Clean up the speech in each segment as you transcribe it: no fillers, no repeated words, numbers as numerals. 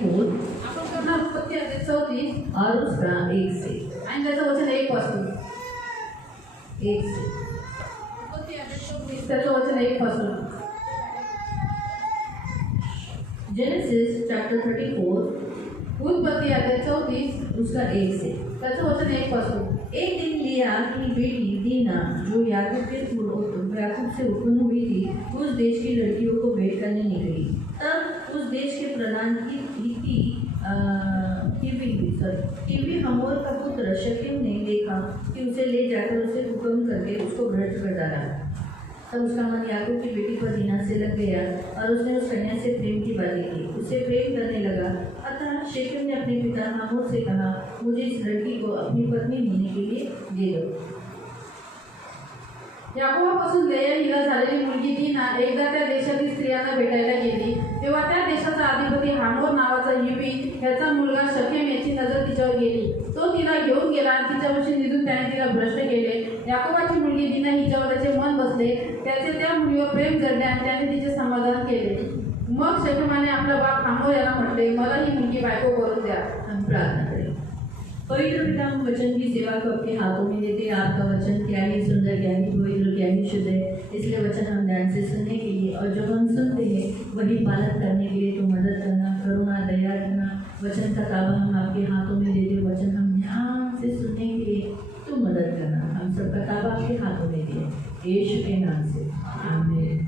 34 आपण करणार उत्पत्ती अध्याय 34 और उसका 1 से आणि त्याचं वचन 1 पासून. 1 से उत्पत्ती अध्याय 34 त्याचं वचन 1 पासून. जेनेसिस चैप्टर 34 उत्पत्ती अध्याय 34 उसका 1 से. त्याचं वचन 1 पासून. एक दिन लिया की बेटी दीना जो याकूब से उत्पन्न हुई थी उस देश की लड़कियों को भेंट करने निकली. तब उस देश के प्रधान कीवी हमोर का पुत्र शकीम ने देखा कि उसे ले जाकर उसे हुक्म करके उसको भ्रष्ट कर डाला. तब उसका मन याकूब की बेटी पर दीना से लग गया और उसने उस कन्या से प्रेम की बातें की, उसे प्रेम करने लगा. अतः शेकेम ने अपने पिता हमोर से कहा, मुझे इस लड़की को अपनी पत्नी होने के लिए दे दो. याकोबापासून लेया हिला झालेली मुलगी दीना एकदा त्या देशातील स्त्रियांना भेटायला गेली. तेव्हा त्या देशाचा अधिपती हामोर नावाचा हिबी ह्याचा मुलगा शकेम याची नजर तिच्यावर गेली. तो तिला घेऊन गेला आणि तिच्यापाशी निघून त्याने तिला भ्रष्ट केले. याकोबाची मुलगी दीना हिच्यावर त्याचे मन बसले, त्याचे त्या मुलीवर प्रेम जडले आणि त्याने तिचे समाधान केले. मग शकेमाने आपला बाप हामोर याला म्हटले, मला ही मुलगी बायको करून द्या. हम प्रार्थना करें. पवित्र पिता, हम वचन की सेवा को आपके हाथों में देते हैं. आपका वचन क्या ही सुंदर, क्या ही पवित्र, क्या ही शुद्ध है. इसलिए वचन हम ध्यान से सुनने के लिए और जब हम सुनते हैं वही पालन करने के लिए तो मदद करना, करुणा, दया करना. वचन का ताबा हम आपके हाथों में देते हैं. वचन हम ध्यान से सुनने के लिए तो मदद करना. हम सबका ताबा आपके हाथों में दिए यीशु के नाम से, आमीन.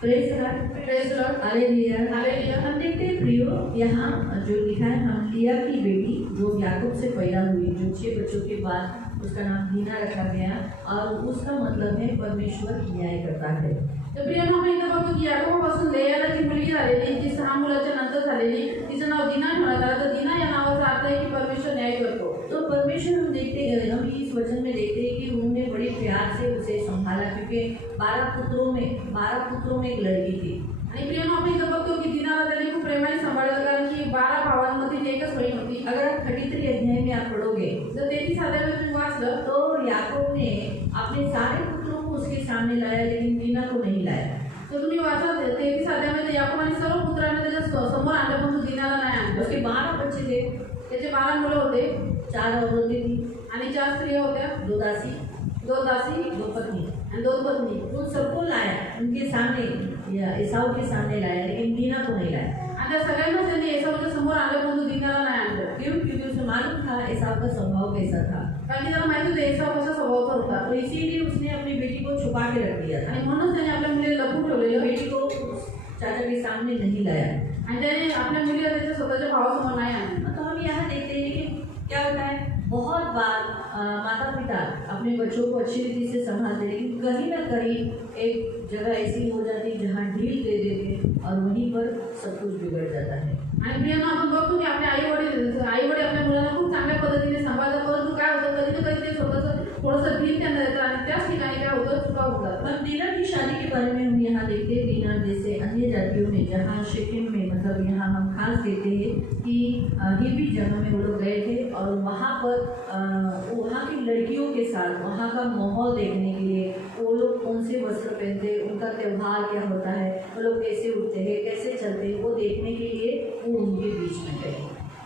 Praise lord, praise lord, hallelujah, hallelujah. हम देखते हैं प्रियो, यहाँ जो लिखा है, हम लिया की बेटी जो याकूब से पैदा हुई, जो 6 बच्चों के बाद उसका नाम दीना रखा गया और उसका मतलब है परमेश्वर न्याय करता है. तर प्रियांनो, आपण इथं बघतो की याकोबापासून लेयाला जी मुलगी झालेली, जी 6 मुलाच्या नंतर झालेली, तिचं नाव दीना ठेवण्यात आलं. तर दीना या नावाचा अर्थ आहे की परमेश्वर न्याय करतो. तो परमेश्वर हम देखते हैं, हम इस वचन में देखते हैं कि उन्होंने बड़े प्यार से उसे संभाला, क्योंकि 12 पुत्रों में एक लड़की थी. आणि प्रियांनो, आपण इथं बघतो की दीनाला त्याने खूप प्रेमाने सांभाळलं, कारण की 12 भावांमधील एकच बहीण होती. अगर आप 33 अध्याय में आप पढ़ोगे जर 33 अध्याय तुम्ही वाचलं तो याकूब ने अपने सारे पुत्रों को उसके सामने लाया, लेकिन दीना को नहीं लाया. तर तुम्ही वाचा 33 अध्यायामध्ये याकोबाने सर्व पुत्रांना त्याच्या समोर आणलं, पण तो दीनाला नाही आणलं. उसके 12 बच्चे थे, त्याचे 12 मुलं होते 4 औरतें थी, आणि 4 स्त्रिया होत्या, 2 दासी, 2 दासी 2 पत्नी. आणि 2 पत्नी. उन सबको लाया, उनके सामने या एसाव के सामने लाया, लेकिन दीना को नहीं लाया. आणि त्या सगळ्यांना त्यांनी एसावच्या समोर आणलं, पण तो दीनाला नाही आणलं. क्यों? क्योंकि उसे मालूम था एसाव का स्वभाव कैसा था. कारण की त्याला माहिती होतं एसाव कशा स्वभावाचा होता. तो इसीलिए उसने अपनी बेटी को छुपा के रख दिया था. आणि म्हणून त्याने आपल्या मुलीला लपून ठेवलेलं. बेटी को चाचा के सामने नहीं लाया. आणि त्याने आपल्या मुलीला त्याच्या स्वतःच्या भावासमोर नाही आणलं. तो हम यहाँ देखते हैं कि क्या होता है, बहुत बार माता पिता अपने बच्चों को अच्छी रीति से संभालते, लेकिन कहीं ना कहीं एक जगह ऐसी हो जाती है जहाँ ढील दे देते और वहीं पर सब कुछ बिगड़ जाता है. आणि प्रियांनो, आपण बघतो की आपले आई वडील आपल्या मुलांना खूप चांगल्या पद्धतीने सांभाळतात, परंतु काय होतं, कधी ना कधी ते स्वतःचं थोडंसं ढील त्यांना देतात आणि त्याच ठिकाणी काय होतं, चुका होतात. पर दीना की शादी के बारे में हम यहाँ देखते हैं. दीना जैसे अन्य जातियों में, जहाँ शेकेम में, मतलब यहाँ हम खास देखते हैं कि हिबी जगह में वो लोग गए थे और वहाँ पर वहाँ की लड़कियों के साथ वहाँ का माहौल देखने के लिए, वो लोग कौन से वस्त्र पहनते हैं, उनका त्यौहार क्या होता है, वो लोग कैसे उठते हैं, कैसे चलते हैं, वो देखने के लिए वो उनके बीच में गए.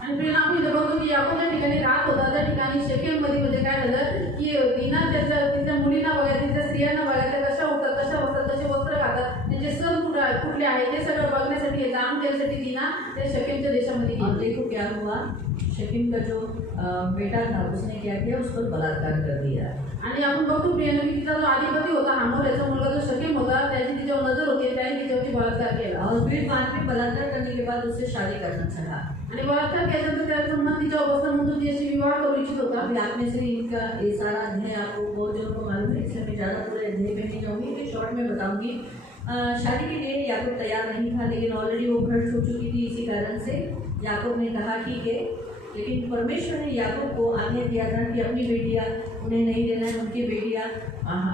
आणि प्रियांनो, आपण इथं बघतो की याकूब त्या ठिकाणी राहत होता. त्या ठिकाणी शेकेममध्ये म्हणजे काय झालं की दीना तिच्या मुलींना बघायला, तिच्या स्त्रियांना बघायला, त्या कशा उठतात, कशा बसतात, कसे वस्त्र घालतात, त्यांचे सण कुठले आहेत ते सगळं बघण्यासाठी, जाणून घेण्यासाठी दीना त्या शेकेमच्या देशामध्ये और गेली. देखो क्या हुआ, शकीम का जो बेटा था उसने क्या किया, उस पर बलात्कार कर दिया. आणि आपण बघतो प्रियांनो की तिचा जो अधिपती होता हामोर, याचा मुलगा जो शकेम होता, त्याची तिच्यावर नजर होती, त्याने तिच्यावरती बलात्कार केला. और फिर बाद में बलात्कार करने के बाद उससे शादी करना चाहा. आणि बलात्कार केल्यानंतर त्याचं मन तिच्यावर बसलं, म्हणून तिच्याशी विवाह करू इच्छित होता. अभी आप में से इनका ये सारा अध्याय आपको बहुत जनों को मालूम है, इसलिए मैं ज़्यादा पूरे अध्याय में नहीं जाऊँगी, मैं शॉर्ट में बताऊँगी. शादी के लिए याकूब तैयार नहीं था, लेकिन ऑलरेडी वो भ्रष्ट हो चुकी थी. इसी कारण से याकूब ने कहा ठीक है, लेकिन परमेश्वर ने याकूब को आज्ञा दिया था कि अपनी बेटियां उन्हें नहीं देना है, उनकी बेटियां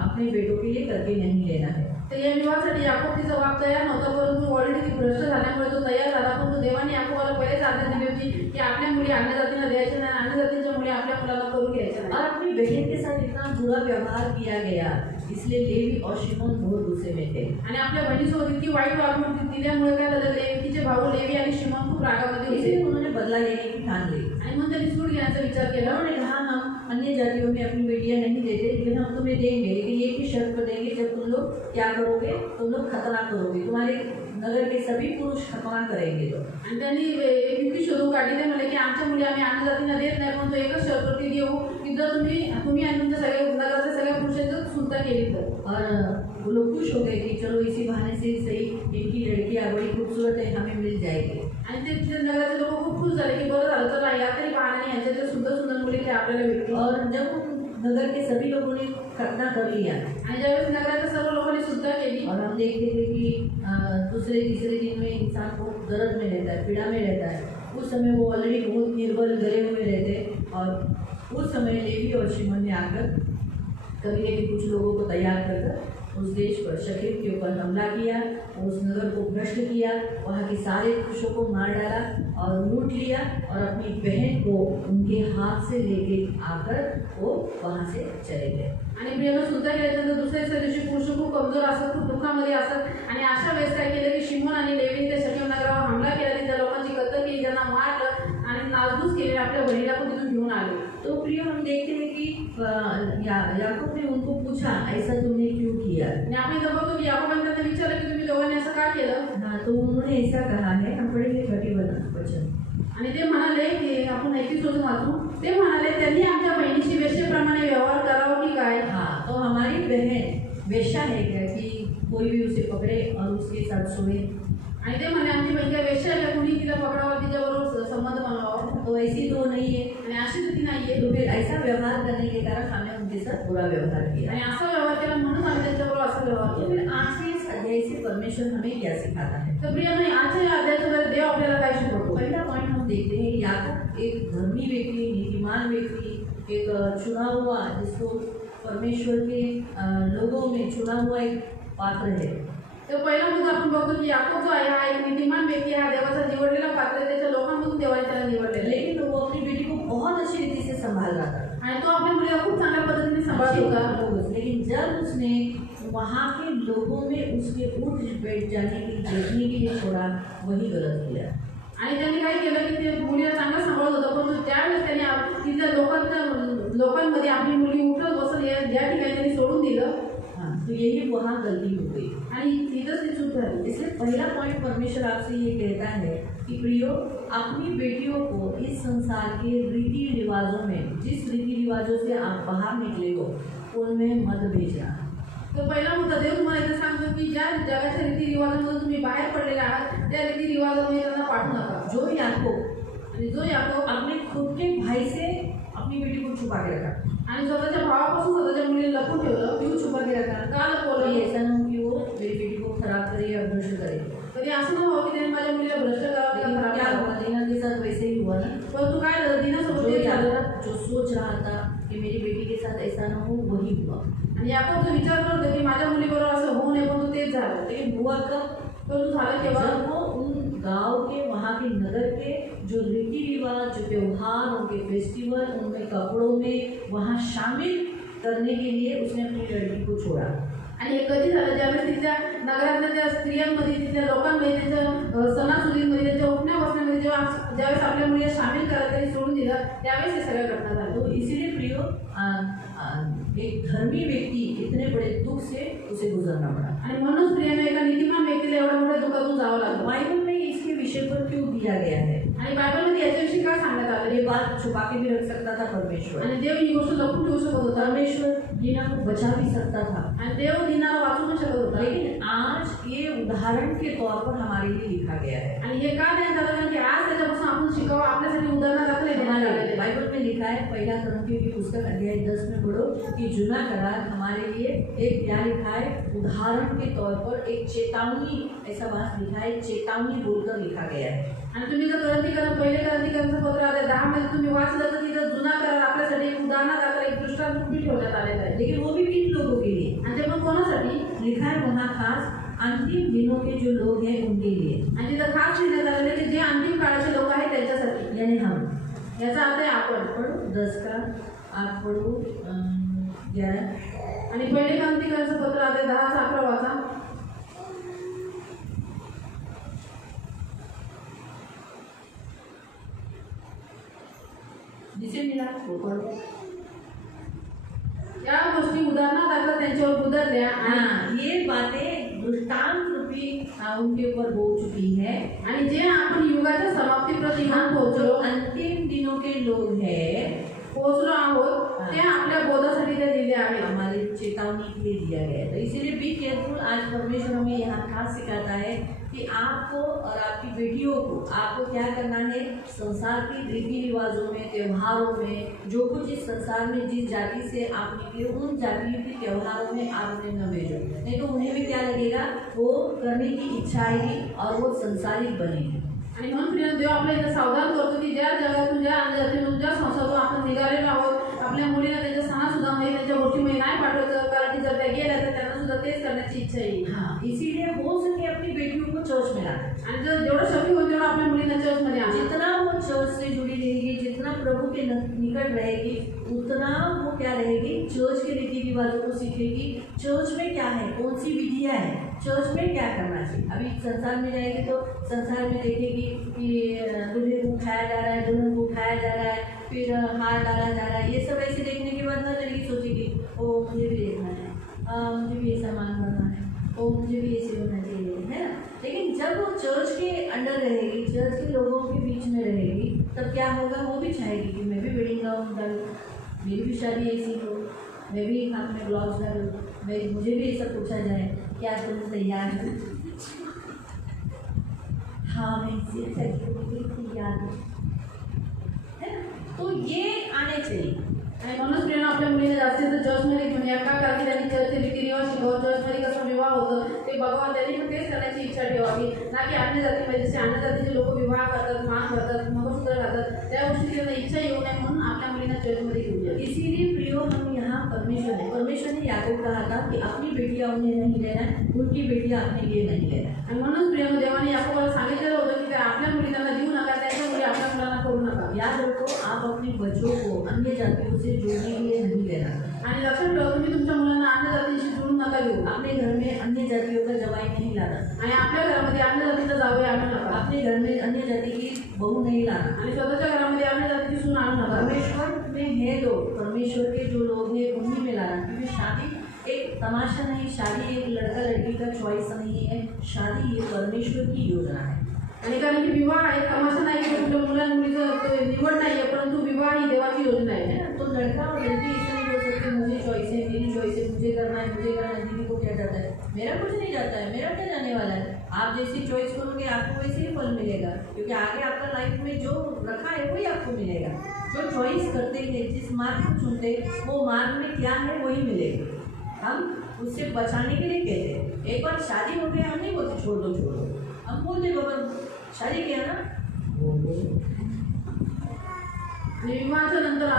अपने बेटों के लिए करके नहीं लेना है. तर या विवाहासाठी याकूब तिचा बाप तयार नव्हता, परंतु ऑलरेडी ती भ्रष्ट झाल्यामुळे तो तयार झाला. परंतु देवाने याकूबाला पहिलेच आज्ञा दिली होती की आपल्या मुली अन्य जातींना द्यायच्या नाही, अन्य जातींच्या मुली आपल्या मुलाला करून घ्यायच्या नाही. और अपनी बहन के साथ इतना बुरा व्यवहार किया गया इसलिए लेवी और शिमोन बहुत गुस्से में थे। आणि आपल्या बहिणीसोबत इतकी वाईट वागणूक दिल्यामुळे काय झालं, तिचे भाऊ लेवी आणि शिमोन खूप रागामध्ये होते इसलिए उन्होंने बदला लेने की ठान ली। आणि मग त्यांनी सूट घेण्याचा विचार केला. उन्होंने कहा हम अन्य जातियों में अपनी बेटियां नहीं देते, लेकिन हम तुम्हें देंगे, लेकिन ये भी शर्त पर देंगे जब तुम लोग क्या करोगे, तुम लोग खतना करोगे, तुम्हारे नगर के सभी पुरुष खतना करेंगे। तो आणि त्यांनी एक युक्ती शोधून काढली. ते म्हणले की आमच्या मुली आम्ही अन्य जातींना देत नाही, पण तो एकच शर्त देऊ की जर तुम्ही आणि तुमच्या सगळ्या नगराच्या सगळ्या पुरुषांची सुनता केली तर. और वो लोग खुश हो गए कि चलो इसी बहाने से सही इनकी लड़कियां बड़ी खूबसूरत है, हमें मिल जाएगी। आणि ते नगराचे लोक खूप खुश झाले की बरं झालं, चला या तरी बहाण्याने यांच्या सुंदर सुंदर मुली ते आपल्याला भेटतील. और जब नगर के सभी लोगों ने खतना कर लिया आणि ज्यावेळेस नगराच्या सर्व लोकांनी सुद्धा केली और हम देखते थे कि दूसरे तीसरे दिन में इंसान को दर्द में रहता है, पीड़ा में रहता है, उस समय वो ऑलरेडी बहुत निर्बल डरे हुए रहते। और उस समय लेवी और शिमोन ने आकर कबीले के कुछ लोगों को तैयार कर उस देश पर शकेम के ऊपर हमला किया, उस नगर को भ्रष्ट किया, वहाँ के सारे पुरुषों को मार डाला और लूट लिया और अपनी बहन को उनके हाथ से लेके आकर वो वहाँ से चले गए। आणि प्रियाला सुद्धा केल्यानंतर दुसऱ्या दिवशी पुरुष खूप कमजोर असतात, खूप दुःखामध्ये असतात. आणि अशा वेळेस काय केलं की शिमोन आणि लेवी त्या शकेम नगरावर हमला केला, त्या लोकांची कत्तल केली, त्यांना मारलं आणि नासधूस केली, आपल्या बहिणीला पण तिथून घेऊन आले. तो प्रिय हम देखते हैं कि याकूब ने उनको पूछा ऐसा तुमने क्यों किया। आणि आपण इथं बघतो की याकोबाने त्यांना विचारलं की तुम्ही दोघांनी असं का केलं. हाँ, तो उन्होंने ऐसा कहा है, हम पढ़ेंगे 31 वचन। आणि ते म्हणाले की आपण 31 वचन वाचू. ते म्हणाले त्यांनी आमच्या बहिणीशी वेश्येप्रमाणे व्यवहार करावा की काय. हाँ, तो हमारी बहन वेश्या है क्या कि कोई भी उसे पकड़े और उसके साथ सोए। आणि ते म्हणे आमची बहीण काय वेश्या आहे, कुणी तिला पकडावं, तिच्याबरोबर संबंध बनवावा. तो ऐसी तो नहीं है। आणि अशी तर ती नाहीये. तो फिर ऐसा व्यवहार करने के कारण हमने उनके साथ बुरा व्यवहार किया। आणि असा व्यवहार केला म्हणून आम्ही त्यांच्याबरोबर असा व्यवहार तो केला. फिर आज के इस अध्याय से परमेश्वर हमें क्या सिखाता है। तर प्रिय नाही, आजच्या या अध्यायाद्वारे देव आपल्याला काय शिकवतो. पहला पॉइंट हम देखते हैं याकूब एक धर्मी व्यक्ति, नीतिमान व्यक्ति, एक चुना हुआ, जिसको परमेश्वर के लोगों में चुना हुआ एक पात्र है। तर पहिला मुद्दा आपण बघतो की याकोब जो आहे हा एक नीतिमान व्यक्ती, हा देवाचा निवडलेला पात्र आहे, त्याच्या लोकांमधून देवाने त्याला निवडलेलं आहे. लेकिन वो अपनी बेटी को बहुत अच्छी रीति से संभाल रहा था। आणि तो आपल्या मुलीला खूप चांगल्या पद्धतीने सांभाळत होता. लेकिन जब उसने वहाँ के लोगों में उसके उठ बैठ जाने की देखने के लिए छोड़ा, वही गलत किया। आणि त्यांनी काय केलं की ते मुलीला चांगलं सांभाळत होतं, परंतु त्यावेळेस त्याने तिथल्या लोकांमध्ये आपली मुलगी उठत बसत या ठिकाणी त्यांनी सोडून दिलं. हाँ, तो यही वहाँ गलती हो गई आणि तिथंच ती चूक झाली. इसलिए पहला पॉइंट परमेश्वर आपसे ये कहता है कि प्रियो, अपनी बेटियों को इस संसार के रीति रिवाजों में, जिस रीति रिवाजों से आप बाहर निकले हो, उनमें मत भेजना। तर पहिला मुद्दा देव तुम्हाला इथे सांगतो की ज्या जगाच्या रीतिरिवाजांमधून तुम्ही बाहेर पडलेले आहात, त्या रीतिरिवाजांमध्ये त्यांना पाठवू नका. जो याकूब आणि जो याकोब अपने खुद के भाई से अपनी बेटी को छुपा के रखा, आणि स्वतःच्या भावापासून स्वतःच्या मुलीला लपून ठेवलं. क्यों छुपा के रखा? का लपवलं. कोई ऐसा ना हो कि वो मेरी बेटी को खराब करे या भ्रष्ट करे। कधी असं न हो की त्याने माझ्या मुलीला भ्रष्ट करावं लेकिन किंवा क्या खराब हुआ, करावं. दीना के साथ वैसे ही हुआ ना। परंतु काय झालं, दिनासोबत जो तेच झालं. जो सोच रहा था कि मेरी बेटी के साथ ऐसा ना हो, वही हुआ। आणि याकोब जो विचार करत होता की माझ्या मुलीबरोबर असं होऊ नये, परंतु तेच झालं. लेकिन हुआ कब? परंतु झालं केव्हा. जब वो उन गांव के, वहाँ के नगर के जो रीति रिवाज, जो त्यौहार, उनके फेस्टिवल, उनके कपड़ों में वहाँ शामिल करने के लिए उसने अपनी लड़की को छोड़ा। आणि हे कधी झालं, ज्यावेळेस तिथल्या नगरातल्या त्या स्त्रियांमध्ये, तिथल्या लोकांमध्ये, त्यांच्या सणासुदींमध्ये, त्यांच्या उठण्या बसण्यामध्ये ज्यावेळेस आपल्या मुलीला सामील करायला त्यांनी सोडून दिलं, त्यावेळेस हे सगळ्या घटना झाल्या. तो इसीलिए प्रियो, एक धर्मी व्यक्ति इतने बड़े दुख से उसे गुजरना पड़ा। आणि म्हणूनच प्रियाने एका नीतिमान व्यक्तीला एवढ्या मोठ्या दुःखातून जावं लागलं. बाइबल में इसके विषय पर क्यों दिया गया है? आणि बायबलमध्ये याच्याविषयी काय सांगण्यात आलं. ये बात छुपा के भी रख सकता था परमेश्वर, आणि देव ही गोष्ट लपून ठेवू शकत होता. परमेश्वर दीना को बचा भी सकता था, आणि देव दिनाला वाचू पण शकत होता. लेकिन आज ये उदाहरण के तौर पर हमारे लिए लिखा गया है। आणि हे का नाही झालं, कारण की आज त्याच्यापासून आपण शिकावं, आपल्यासाठी उदाहरण दाखले देण्यात आलेले आहे. बाइबल में लिखा है, पहला कुरिन्थियों की पुस्तक अध्याय 10 में पढ़ो कि जुना करार हमारे लिए एक क्या लिखा है, उदाहरण के तौर पर एक चेतावनी, ऐसा बात लिखा है, चेतावनी बोलकर लिखा गया है। आणि तुम्ही जर पहिले क्रांतिकारांचं पत्र आता 10 मध्ये तुम्ही वाचलं तर तिथं जुना करार आपल्यासाठी एक उदाहरणादाखल, एक दृष्टांत रूपी ठेवण्यात आलेला आहे. लेकिन वो भी किन लोगों के लिए आणि ते पण कोणासाठी लिखा है? वहाँ खास अंतिम दिनों के जो लोग हैं उनके लिए, आणि तिथं खास लिहिण्यात आलेलं आहे की जे अंतिम काळाचे लोक आहेत त्यांच्यासाठी. यानी हम। याचा अर्थ आहे आपण. पढ़ो 10 का, आप पढ़ो 11। आणि पहिले ग्रंथिकाराचं पत्र आता 10:11 वाचा. जिसे मिला वो पढ़ो. या गोष्टी उदाहरणादाखल त्यांच्यावर उतरल्या आणि हाँ, ये बातें दृष्टांत रूपी उनके ऊपर हो चुकी है. आणि जे आपण युगाच्या समाप्तीप्रती हम जो पोहोचलो अंतिम दिनों के लोग हैं, आहोत ते आपल्या बोधासाठी ते दिले आहे. हमारी चेतावनी के लिए दिया गया है. तो इसीलिए बी केयरफुल. आज परमेश्वर हमें यहाँ खास सिखाता है कि आपको और आपकी बेटियों को आपको क्या करना है. संसार के रीति रिवाजों में, त्योहारों में, जो कुछ इस संसार में जिस जाति से आप निकले उन जातियों के त्योहारों में आप उन्हें न भेजो. नहीं तो उन्हें भी क्या लगेगा, वो करने की इच्छा आएगी और वो संसारिक बनेगी. आणि म्हणून प्रिय देव आपल्या इथं सावधान करतो की ज्या जगातून ज्या जातीतून ज्या संसारातून आपण निघालेलो आहोत आपल्या मुलीला त्यांच्या सणासुद्धा मध्ये त्यांच्या गोष्टीमध्ये नाही पाठवायचं. कारण की जर त्या गेल्या तर त्यांना सुद्धा तेच करण्याची इच्छा येईल. हाँ, इसीलिए हो सके अपनी बेटियों को चर्च में लाना. आणि जर जेवढं शक्य होईल तेवढं आपल्या मुलींना चर्चमध्ये आणा. जितना वो चर्च से जुड़ी रहेगी, जितना प्रभु के निकट रहेगी, उतना वो क्या रहेगी, चर्च के रीति रिवाजों को सीखेगी. चर्च में क्या है, कौन सी विधियाँ हैं, चर्च में क्या करना चाहिए. अभी संसार में जाएगी तो संसार में देखेगी कि दूल्हे को खाया जा रहा है, दुल्हन को खाया जा रहा है, फिर हार डाला जा रहा है. ये सब ऐसे देखने के बाद ना लड़की सोचेगी ओ मुझे भी देखना है, मुझे भी ये सामान बनना है, ओ मुझे भी ऐसे होना चाहिए, है ना. लेकिन जब वो चर्च के अंडर रहेगी, चर्च के लोगों के बीच में रहेगी, तब क्या होगा, वो भी चाहेगी कि मैं भी वेडिंग गाउन डालूँ, मेरी भी शादी ऐसी हो, मैं भी हाथ में ग्लव्स डालूँ, मुझे भी ऐसा पूछा जाए क्या तुम तैयार हो. हाँ मैं इसे तैयार हूँ, है ना. तो ये आने चाहिए. आणि म्हणूनच प्रिय आपल्या मुलीला जास्तीत जास्त चर्चमध्ये घेऊन या का कारण की त्यांनी चर्चचे रीतिरिवाज शिकवा. चर्चमध्ये कसं विवाह होतं ते बघावं. त्यांनी पण तेच करण्याची इच्छा ठेवावी. ना की अन्य जातीमध्ये जसे अन्य जातीचे लोक विवाह करतात, मान करतात, मंगळसूत्र घालतात, त्या गोष्टी त्यांना इच्छा येऊ नये म्हणून आपल्या मुलींना चर्चमध्ये घेऊन या. इसीलिए प्रियो हम यहाँ परमेश्वर ने याकूब कहा था कि अपनी बेटियां उन्हें नहीं लेना, उनकी बेटियां अपने लिए नहीं लेना. आणि म्हणूनच प्रिय देवाने याकोबाला सांगितलेलं होतं की आपल्या मुली त्यांना देऊ नका, त्यांच्या मुली आपल्या मुलांना करू नका. याद रखो, आप अपने बच्चों को अन्य जातियों से जोड़ने के लिए नहीं लेना. आणि लक्षात ठेवा तुम्ही तुमच्या मुलांना अन्य जातीशी जोडून नका देऊ. अपने घर में अन्य जातियों का जवाई नहीं लाना. आणि आपल्या घरामध्ये अन्य जातीचा जावई आणू नका. अपने घर में अन्य जाति की बहू नहीं लाना. आणि स्वतःच्या घरामध्ये अन्य जातीची सून आणू नका. परमेश्वर में है लोग, परमेश्वर के जो लोग हैं उन्हीं में लाना. क्योंकि शादी एक तमाशा नहीं, शादी एक लड़का लड़की का चॉइस नहीं है. शादी ये परमेश्वर की योजना है. आणि कारण की विवाह एक तमाशा नाही की तुमच्या मुला मुलीचं निवड नाही आहे, परंतु विवाह ही देवाची योजना आहे. तो लड़का और लड़की ऐसा नहीं हो सकते मुझे चॉइस है, मेरी चॉइस है, मुझे करना है, मुझे करना है. दीदी को क्या जाता है, मेरा कुछ नहीं जाता है, मेरा क्या जाने वाला है. आप जैसी चॉइस करोगे आपको वैसे ही फल मिलेगा. क्योंकि आगे आपका लाइफ में जो रखा है वही आपको मिलेगा. जो चॉइस करते हैं, जिस मार्ग को चुनते हैं, वो मार्ग में क्या है वही मिलेगा. हम उससे बचाने के लिए कहते हैं. एक बार शादी हो गया हम नहीं बोलते छोड़ दो, हम बोलते बाबा शादी किया ना. आणि विवाहाच्या नंतर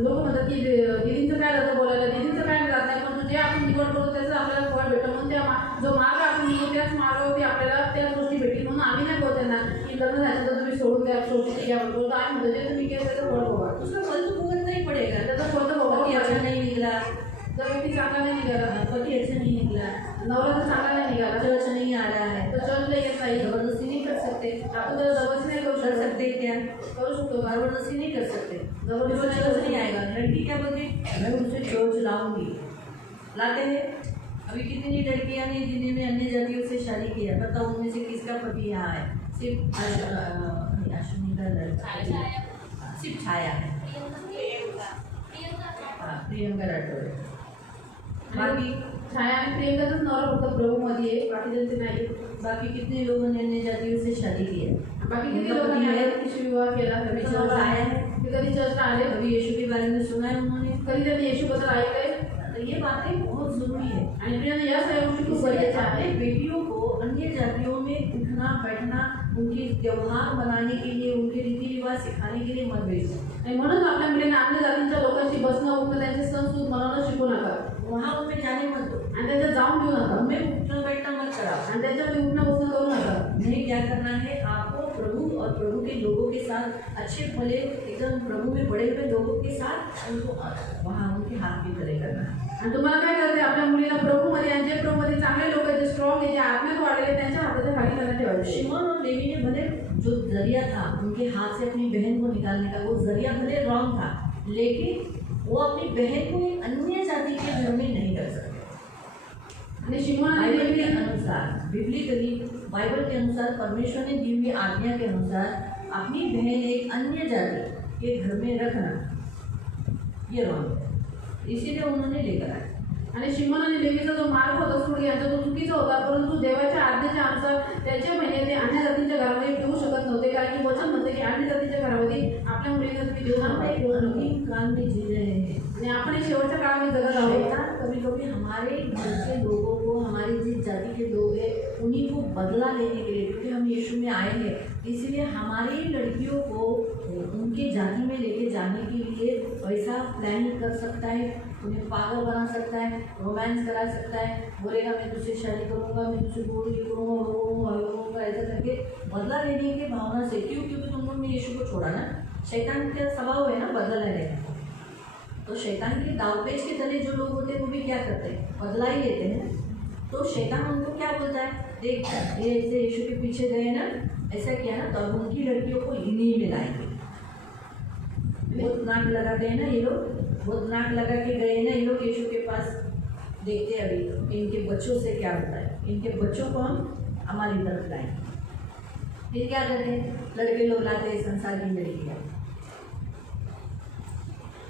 लोक म्हणतात की दीदींचं काय जातं बोलायला, दीदींचं काय जात नाही, पण जे आपण निवड करतो त्याचं आपल्याला फळ भेटतं. म्हणून त्या जो मार्ग आपण निवडू त्याच मार्गावरती आपल्याला त्याच गोष्टी भेटतील. म्हणून आम्ही नाही बोलत त्यांना की लग्न झालं तर तुम्ही सोडून द्या, सोडून घ्या म्हणतो. तर आम्ही म्हणतो जे तुम्ही केलं त्याचं फळ बघा. उसका फल तो भुगतना ही पड़ेगा. त्याचं फळ तर बघा. पति अच्छा नहीं निकला, जर व्यक्ती चांगला नाही निघाला, पति अच्छा नहीं निकला, नवरा जर चांगला नाही निघाला, चर्च नहीं आ रहा है, तर चर्चला येत नाही, जबरदस्ती नहीं कर सकते. आपण त्याला जबरदस्ती नाही करू कर शकत. सकते क्या, करू शकतो का? जबरदस्ती नहीं कर सकते. जबरदस्ती जबरदस्ती चर्च नहीं आएगा. लड़की क्या बोलती, मैं उसे चर्च लाऊंगी, लाते हैं. अभी कितनी लड़कियां ने जिन्होंने अन्य जातियों से शादी किया, बताओ उनमें से किसका पति यहाँ है. सिर्फ अश्विनी का लड़का, सिर्फ छाया है. हाँ, प्रियंका राठौर. बाकी छाया आणि प्रियंकाचाच नवरा फक्त प्रभूमध्ये आहे, बाकी त्यांचे नाही. बाकी कितने लोगों ने अन्य जातियों से शादी किया. बाकी किती लोकांनी आल्याची विवाह केला, कधी चर्चला आया है, कधी चर्चला आले, कभी यीशु के बारे में सुना है उन्होंने. कधी त्यांनी येशूबद्दल ऐकलंय. तो ये बातें बहुत जरूरी है. आणि प्रियांका या सगळ्या गोष्टी खूप गरजेच्या अपने आहेत. बेटियों को अन्य जातियों में उठना बैठना, उनके त्योहार बनाने के लिए, उनके रीति रिवाज सिखाने के लिए मत भेजो. आणि म्हणून आपल्या मुलींना अन्य जातींच्या लोकांशी बसणं उठणं त्यांचे सण सूद मनवणं शिकू नका. वहाँ उनमें जाने मत दो. आणि त्याच्यात जाऊन देऊ नका. उनमें उठना बैठना मत कराओ. आणि त्याच्यामध्ये उठणं बसणं करू नका. उन्हें क्या करना है, आपको प्रभु और प्रभु के लोगों के साथ अच्छे भले एकदम प्रभु में बड़े हुए लोगों के साथ उनको वहाँ उनके हाथ की तरह करना है। आणि तुम्हाला काय करायचं आपल्या मुलीला प्रभूमध्ये आणि जे प्रभूमध्ये चांगले लोक आहेत, जे स्ट्रॉंग आहे, जे आत्म्यात वाढलेले त्यांच्या हाताच्या खाली त्यांना ठेवायचे। शिमोन और लेवी ने भले जो जरिया था उनके हाथ से अपनी बहन को निकालने का, वो जरिया भले रॉन्ग था, लेकिन वो अपनी बहन को एक अन्य जाति के घर में नहीं कर सकते। आणि शिमोन आणि बाइबल लेवी के अनुसार, बिब्लिकली बाइबल के अनुसार, परमेश्वर ने दी हुई आज्ञा के अनुसार अपनी बहन एक अन्य जाति के घर में रखना ये रॉन्ग है, इसीलिए उन्होंने लेकर आए। आणि शिमोन आणि लेवीचा जो मार्ग होता सूड यांचा तो चुकीचा होता, परंतु देवाच्या आज्ञेच्या अनुसार त्यांच्या बहिणी ते अन्य जातींच्या घरामध्ये ठेवू शकत नव्हते, कारण की वचन म्हणते की अन्य जातीच्या घरामध्ये आपल्या मुलीला तुम्ही देऊ हम एक नका। रंगीन काल में जी रहे हैं। आणि आपण एक शेवटच्या काळामध्ये जगत आहोत। शैतान कभी कभी हमारे घर के लोगों को, हमारी जिस जाति के लोग हैं उन्हीं को बदला लेने के लिए, क्योंकि हम यीशु में आए हैं, इसलिए हमारी लड़कियों को उनके जाति में लेके जाने के लिए वैसा प्लानिंग कर सकता है, उन्हें पागल बना सकता है, रोमांस करा सकता है, बोलेगा मैं तुझसे शादी करूँगा, मैं तुझसे बोल ये करूँगा, वो करूँगा, ऐसा करके बदला लेने की भावना से। क्यों? क्योंकि तुम लोग ने यीशु को छोड़ा ना। शैतान का स्वभाव है ना बदला लेने का। तो शैतान के दावपेच के तले जो लोग होते हैं वो भी क्या करते हैं, बदला ही लेते हैं। तो शैतान उनको क्या बोलता है, देख ये ऐसे यीशु के पीछे गए ना, ऐसा किया ना, तो अब उनकी लड़कियों को इन्हीं में लाएंगे। बहुत नाक लगाते हैं ना ये लोग, बहुत नाक लगा के गए ना ये लोग यीशु के पास, देखते हैं अभी इनके बच्चों से क्या होता है, इनके बच्चों को हम हमारी तरफ लाएंगे। फिर क्या करते हैं, लड़के लोग लाते हैं संसार की लड़कियाँ।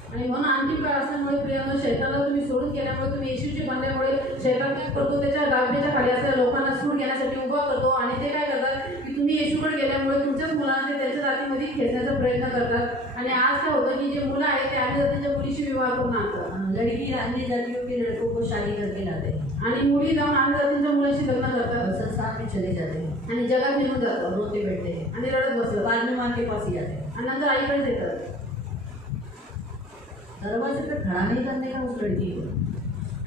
आणि म्हणून आणखी काय असल्यामुळे प्रियांनो, शैतानाला तुम्ही सोडून गेल्यामुळे तुम्ही येशूची बनल्यामुळे शैतान काय करतो, त्याच्या डाव्याच्या खाली असलेल्या लोकांना सूड घेण्यासाठी उभा करतो आणि ते काय करतात की तुम्ही येशूकडे गेल्यामुळे तुमच्याच मुलांना ते त्यांच्या जातीमध्ये खेचण्याचा प्रयत्न करतात। आणि आज काय होतं की जे मुलं आहेत ते अन्य जातीच्या मुलीशी विवाह करून आणतात, लड़की अन्य जातियों के लड़कों को शादी करके लाते हैं आणि मुली जाऊन अन्य जातीच्या मुलाशी लग्न करतात और संसार में चले जाते हैं आणि जगात निघून जातात और रोते बैठते हैं, आणि रडत बसतात बाद में माँ के पास ही आते हैं। आणि नंतर आईकडेच येतात। दरवाजे पे खड़ा नहीं करने का उस लड़की को,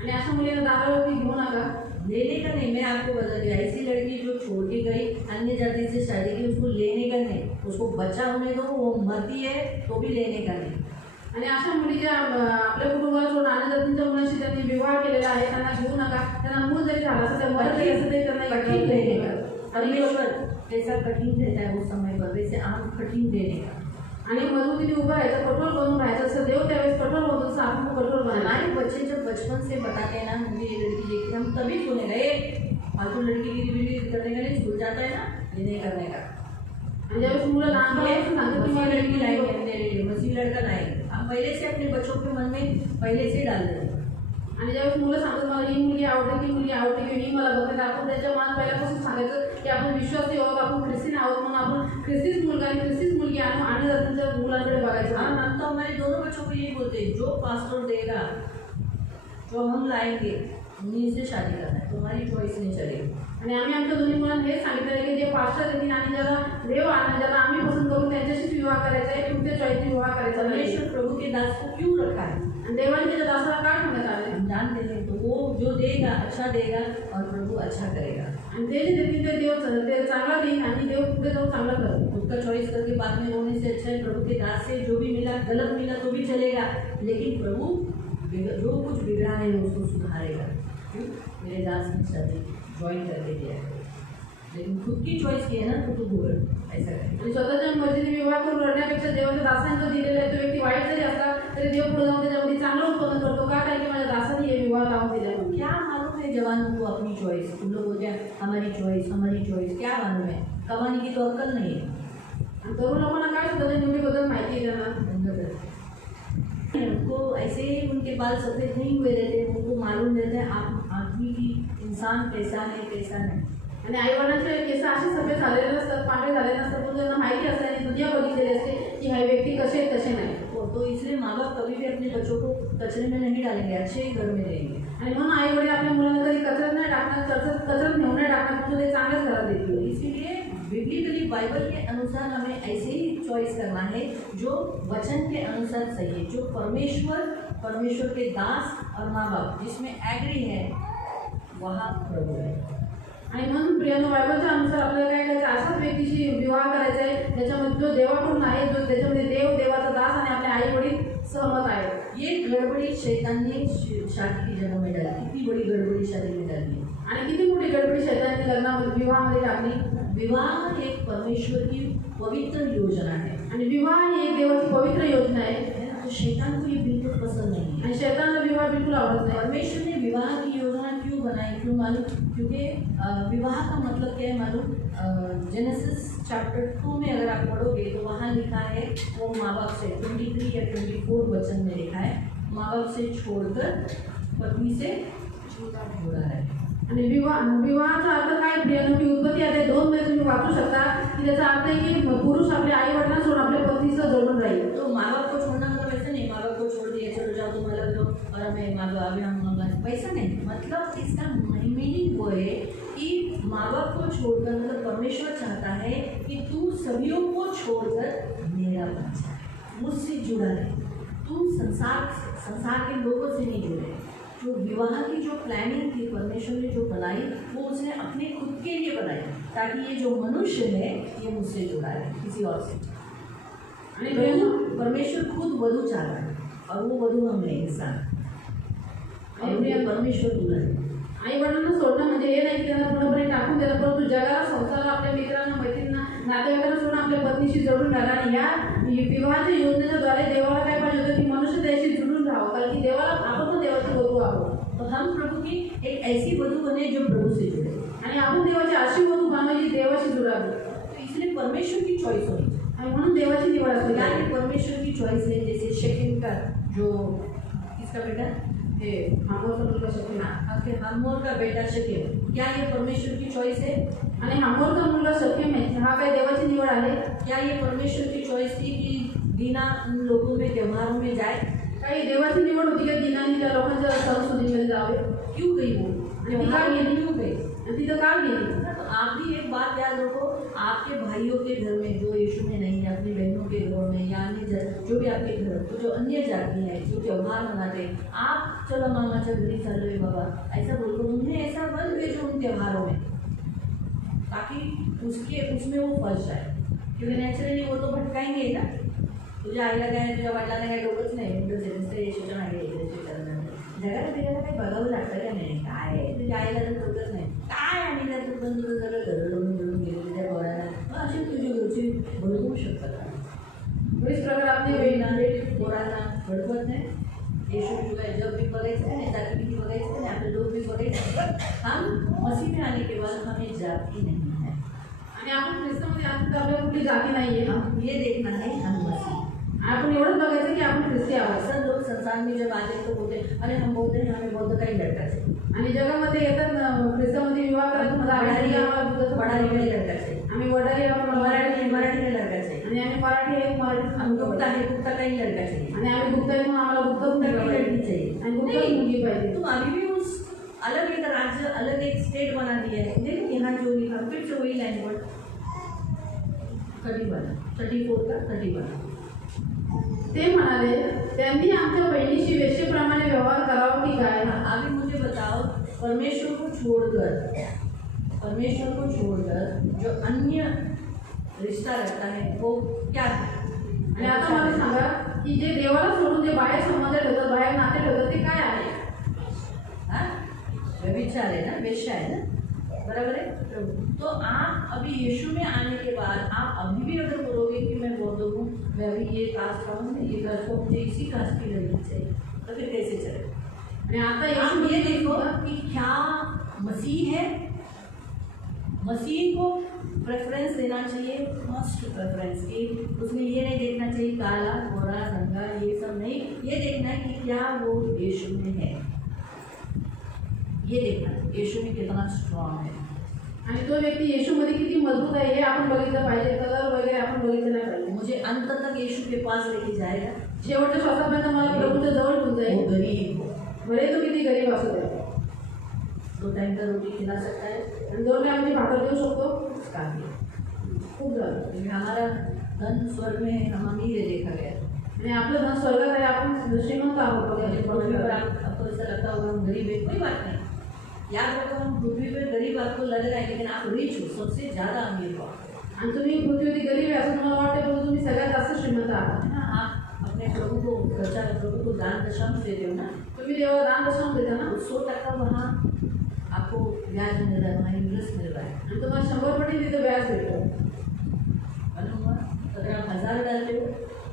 आणि अशा मुलीला दारावरती घेऊ नका, लेने का नहीं। मैं आपको बता दूँ, ऐसी लड़की जो छोड़ के गई अन्य जाति से शादी की, उसको लेने का नहीं, उसको बच्चा होने दो, वो मरती है तो भी लेने का नहीं। आणि अशा मुली ज्या आपल्या कुटुंबाला सोडून अन्य जातींच्या मुलांशी त्यांनी विवाह केलेला आहे त्यांना घेऊ नका। त्यांना मूल जरी झाला असं त्या मरत जरी असं तरी त्यांना कठिन देने का, आणि परमेश्वर जैसा कठिन रहता है उस समय पर, वैसे आम कठिन देने का। आणि मजबूतीने उभं राहायचं, कठोर बनून राहायचं, असं देव त्यावेळेस कठोर होतो तसं आपण कठोर बनायला। हमारे बच्चे जब बचपन से बताते हैं ना मुझे ये लड़की देखी, हम तभी सुने गए फालतू लड़की गिरी करने का नहीं, स्कूल जाता है ना ये नहीं करने का। आणि ज्यावेळेस मुलं लहानपणापासून सांगतात की मसीह मला लड़की लड़की लाएंगे, लाएंगे, मेरे लिए मसीह लड़का लाएंगे, हम पहले से अपने बच्चों के मन में पहले से डाल देते हैं। आणि ज्यावेळेस मुलं सांगतात मला ही मुलगी आवडते, ती मुलगी आवडते किंवा ही मला बघते, आपण त्याच्या मनात पहिल्यापासून सांगायचं की आपण विश्वासी आहोत, आपण ख्रिस्ती आहोत, म्हणून आपण ख्रिस्तीच मुलगा आणि ख्रिस्तीच मुलगी आणून अन्य जातींच्या मुलांकडे बघायचं। हम तो हमारे दोनों बच्चों को यही बोलते हैं, जो पास्टर देगा जो हम लाएंगे उन्हीं से शादी करना है, तुम्हारी चॉइस नहीं चलेगी। आणि आम्ही आमच्या दोन्ही मुलांना हे सांगितलं आहे की जे पास्टर देतील आणि ज्याला देव आणा, ज्याला आम्ही पसंत करून त्यांच्याशीच विवाह करायचा आहे, तुमच्या चॉईसने विवाह करायचा नाही। परमेश्वर प्रभु के दास को क्यों रखा है, आणि देवाने त्याच्या दासाला का ठेवण्यात आले, हम जानते हैं। तो वो जो देगा अच्छा देगा और प्रभु अच्छा करेगा। आणि ते जे देतील ते देव ते चांगला देईल आणि देव पुढे जाऊन चांगला करतो। खुद का चॉइस करके बाद में रोने से अच्छा है प्रभु के दास से जो भी मिला, गलत मिला तो भी चलेगा, लेकिन प्रभु जो कुछ बिगड़ा है उसको सुधारेगा। क्यों? मेरे दास ने शादी ज्वाइन करके दिया है, लेकिन खुद की चॉइस की है ना तो तू बोल ऐसा करे। आणि स्वतःच्या मर्जीने विवाह करून रडण्यापेक्षा देवाच्या दासाने जो दिलेला आहे तो व्यक्ती वाईट जरी असला तरी देव पुढे जाऊन त्याच्यामध्ये चांगलं उत्पन्न करतो। का? कारण की माझ्या दासाने हे विवाह लावून दिला म्हणून। क्या मालूम है जवानों को अपनी चॉइस, तुम लोग बोलते हैं हमारी चॉइस, क्या मालूम है, कमाने की तो अक्कल नहीं है। आणि तरुण लोकांना काय स्वतःच्या निवडीबद्दल माहिती आहे त्यांना, उनको ऐसे ही उनके बाल सफ़ेद नहीं हुए रहते, उनको मालूम रहता है आदमी की इंसान कैसा है कैसा नहीं। आणि आई वडिलांचे केस असे सफेद झालेले नसतात, पांढरे झालेले नसतात, पण त्यांना माहिती असते आणि दुनिया बघितलेली असते की हा व्यक्ती कसे आहेत कसे नाही। तो इसलिए माँ बाप कभी भी अपने बच्चों को कचरे में नहीं डालेंगे, अच्छे ही घर में रहेंगे। आणि म्हणून आई वडील आपल्या मुलांना कधी कचऱ्यात नाही टाकणार, कचऱ्यात नेऊन नाही टाकणार, पण ते चांगल्याच घरात देतील। इसीलिए बिब्लिकली बाइबल के अनुसार हमें ऐसे ही चॉइस करना है जो वचन के अनुसार सही है, जो परमेश्वर के दास और माँ बाप जिसमें एग्री है वहाँ प्रभु है। आणि म्हणून प्रियानो बायबलच्या अनुसार आपल्याला काय करायचं, अशाच व्यक्तीशी विवाह करायचा आहे ज्याच्यामध्ये जो देवाकडून आहे, जो त्याच्यामध्ये देवाचा दास आणि आपले आई वडील सहमत आहे. ये गड़बड़ी शैतान ने शादी की जगह में डाली, इतनी बड़ी गड़बड़ी शादी में डाली. आणि किती मोठी गडबडी शैतानाने लग्नामध्ये विवाहामध्ये टाकली. विवाह एक परमेश्वर की पवित्र योजना है आणि विवाह ही एक देवाची पवित्र योजना आहे ना. तो शैतान को ये बिल्कुल पसंद नहीं है. आणि शैतानला विवाह बिलकुल आवडत नाही. परमेश्वर ने विवाह की योजना क्यों बनाई, क्यों मालूम? क्योंकि विवाह का मतलब क्या है मालूम? जेनेसिस चैप्टर 2 में अगर आप पढ़ोगे तो वहाँ लिखा है, वो माँ बाप से 23 या 24 वचन में लिखा है, माँ बाप से छोड़कर पत्नी से जोड़ा है. आणि विवाहाचा अर्थ काय, प्रियानो की उत्पत्ती आता 2 मध्ये तुम्ही वाचू शकता की त्याचा अर्थ आहे की पुरुष आपल्या आई वडिलांना सोडून आपल्या पत्नीसह जोडून राहील. तो माँ बाप को छोड़ना मतलब ऐसा नहीं, माँ बाप को छोड़ दिया चलो जाओ तुम अलग लो और हमें माँ बाप अभी हम पैसा नहीं. मतलब इसका मीनिंग वो है कि माँ बाप को छोड़कर, मतलब परमेश्वर चाहता है कि तू सभियों को छोड़कर मेरा बन जाए, मुझसे जुड़ा रहे. तू संसार के लोगों से नहीं जुड़े. जो विवाह की जो प्लानिंग थी परमेश्वर ने जो बनाई, वो उसने अपने खुद के लिए बनाई ताकि ये जो मनुष्य है ये मुझसे जुड़ा है, किसी और से. परमेश्वर खुद वधू चाह रहा है और वो वधू हम है इंसान. और परमेश्वर दूल्हा है. आई वडिलांना सोडणं म्हणजे हे नाही की त्यांना पूर्णपणे टाकून द्यायला, परंतु जगाला, संसाराला, आपल्या मित्रांना, मैत्रिणींना, नातेवाईकांना सोडून आपल्या पत्नीशी जोडून राहिला. आणि या विवाहाच्या योजनेच्या द्वारे देवाला काय पाहिजे होतं की मनुष्य त्याशी जुळून राहावं, कारण की देवाला आपण पण देवाची वधू आहोत. तो हम प्रभु की एक ऐसी वधू बने जो प्रभु से जुड़े आणि आपण देवाची अशी वधू बनवायची देवाशी जुळावी. तो इसलिए परमेश्वर की चॉइस होनी चाहिए. आणि म्हणून देवाची निवड असते. यानी परमेश्वर की चॉइस है. जैसे शेकेम का जो किसका बेटा हे हामोर का मुलगा शकेम, हमोर का बेटा शेकेम, क्या ये परमेश्वर की चॉइस है? आणि हामोर का मुलगा शकेम आहे, हा काय देवाची निवड आहे? क्या ये परमेश्वर की चॉइस थी कि दीना उन लोगों में त्योहारों में जाए? काही देवाची निवड होती की दिनाने त्या लोकांच्या सणसुदीमध्ये जावे? क्यों गई वो? आणि ती का गेली? क्यों गई? आणि तिथं का गेली? तो आप भी एक बात याद रखो, आपके भाइयों के घर में जो यीशु में नहीं है, अपनी बहनों के घरों में या अन्य जो भी आपके घर, तो जो अन्य जाति है जो त्यौहार मनाते हैं, आप चलो मामा चल घरी चल रहे बाबा ऐसा बोलो, उन्हें ऐसा बल भेजो उन त्योहारों में ताकि उसमें वो फंस जाए. क्योंकि नेचुरली वो तो भटकाएंगे ही ना. तुझ्या आईला काय, तुझ्या वडिलांना काय डोकंच नाही, नुसतं येशूच्या मागे जगाला बिगाला काही बघावं लागतं का नाही? काय तुझ्या आईला तर डोकंच नाही, काय आणि त्या तू पण तुझं सगळं घर लोडून मिळून गेले त्या पोरांना असे तुझी घरची भडकवू शकतात. इस प्रकार आपने पोरांना भडकवत नाही. येशू शिवाय जग भी बघायचं नाही, जाती भी बघायचं नाही, आपले लोक भी बघायचे. हम मसीह में आने के बाद हमें जाती नहीं है. आणि आपण ख्रिस्तामध्ये आहोत तर आपल्याला कुठली जाती नाही आहे. हम ये देखना है हम मसीह. आपण एवढंच बघायचं की आपण ख्रिस्ती आहोत. अक्सर लोग संसार में जब आते तो बोलते अरे हम बोलते हैं हमें बौद्ध का ही लड़का चाहिए. आणि जगामध्ये येतात ख्रिस्तामध्ये विवाह करायचं मला बड़ा लिखा लड़का चाहिए. आम्ही वडारी आपण मराठी में लड़का चाहिए. आणि आम्ही मराठी आहे, मराठी हम गुप्ता है, गुप्ता का ही लड़का चाहिए. आणि आम्ही गुप्ता आहे म्हणून आम्हाला गुप्ता लड़की चाहिए. आणि गुप्ता मुलगी पाहिजे. तुम अभी भी उस अलग एक राज्य, अलग एक स्टेट बना दिया है. देखो यहाँ जो लिखा फिर से वही लाइन वर्ड 34 का 31. ते म्हणाले, त्यांनी आमच्या बहिणीशी वेश्येप्रमाणे व्यवहार करावा की काय? अभी मुझे बताओ, परमेश्वर को छोड़कर जो अन्य रिश्ता रहता है वो क्या है? आणि आता मला सांगा की जे देवाला सोडून जे बाहेर संबंध ठेवतात, बाहेर नाते ठेवतात, ते काय आहे? व्यभिचार है ना, वेश्या है ना, बराबर है. तो आप अभी यीशु में आने के बाद आप अभी भी अगर बोलोगे कि मैं बौद्ध हूँ, मैं अभी ये कास्ट का हूँ, ये कास्ट का, मुझे इसी कास्ट की लड़की चाहिए, तो फिर कैसे चले? आणि आता आप ये देखो कि क्या मसीह है, मसीह को प्रेफरेंस देना चाहिए, फर्स्ट प्रेफरेंस की. उसमें ये नहीं देखना चाहिए काला गोरा रंगा, ये सब नहीं. ये देखना है कि क्या वो यीशु में है, ये देखना है यीशु में कितना स्ट्रांग है. आणि तो व्यक्ती येशूमध्ये किती मजबूत आहे हे आपण बघितलं पाहिजे. कलर वगैरे आपण बघितलं नाही पाहिजे. मुझे अंत तक यीशु के पास लेके जाएगा. शेवटच्या श्वासापर्यंत मला प्रभूच्या जवळ घेऊन वो जाईल. गरीब हो, भले तो किती गरीब असू दे. 2 टाइम का रोटी खिला सकता है, आणि 2 टाइमची भाकर देऊ शकतो. उसका भी. खूप झालं. क्योंकि हमारा धन स्वर्ग में है, हम अमीर है देखा गया. आणि आपलं धन स्वर्गात आहे, आपण श्रीमंत आहोत. पृथ्वी पर आपको ऐसा लगता होगा हम गरीब है, कोई बात नहीं. याद रखो, हम पृथ्वी पे गरीब आपको लग रहा है, लेकिन आप रिच हो, सबसे ज़्यादा अमीर हो आप। आणि तुम्ही पृथ्वीवरती गरीब आहे असं तुम्हाला वाटते, परंतु तुम्ही सगळ्यात जास्त श्रीमंत आहात. है ना? आप अपने प्रभु को दान दशम देते हो ना, तुम्ही देवाला दान दशम देता ना, 100% वहाँ आपको ब्याज मिल रहा है, वहाँ इंटरेस्ट मिल रहा है. आणि तुम्हाला 100 पटी तिथं व्याज भेटतो. मालूम हुआ? अगर आप 1000 डालते हो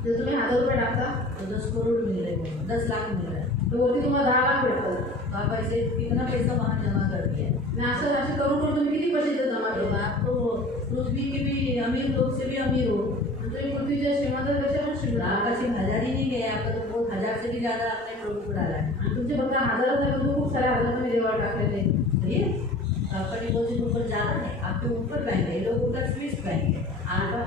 जर तुम्ही 1000 रुपये टाकता तो 10 करोड़ मिल रहे हो, 10 लाख मिल रहा है. तर वरती तुम्हाला 10 लाख भेटतात. तो आप ऐसे कितना पैसा वहाँ जमा कर दिया. आणि असं असे करून करून तुम्ही किती पैसे इथं जमा तो केला. आप तो पृथ्वी के भी अमीर लोग से भी अमीर हो. आणि तुम्ही पृथ्वीच्या श्रीमंतापेक्षा पण श्रीमंत आहात. आपका सिर्फ 1000 ही नहीं गया, आपका तो बहुत 1000 से भी ज़्यादा आपने प्रभु को डाला है. आणि तुमचे फक्त 1000 नाही, परंतु खूप सारे हजार तुम्ही देवाला टाकलेले. ये आपका डिपॉजिट ऊपर ज़्यादा है, आपके ऊपर बैंक है, लोगों का स्विस बैंक है, आपका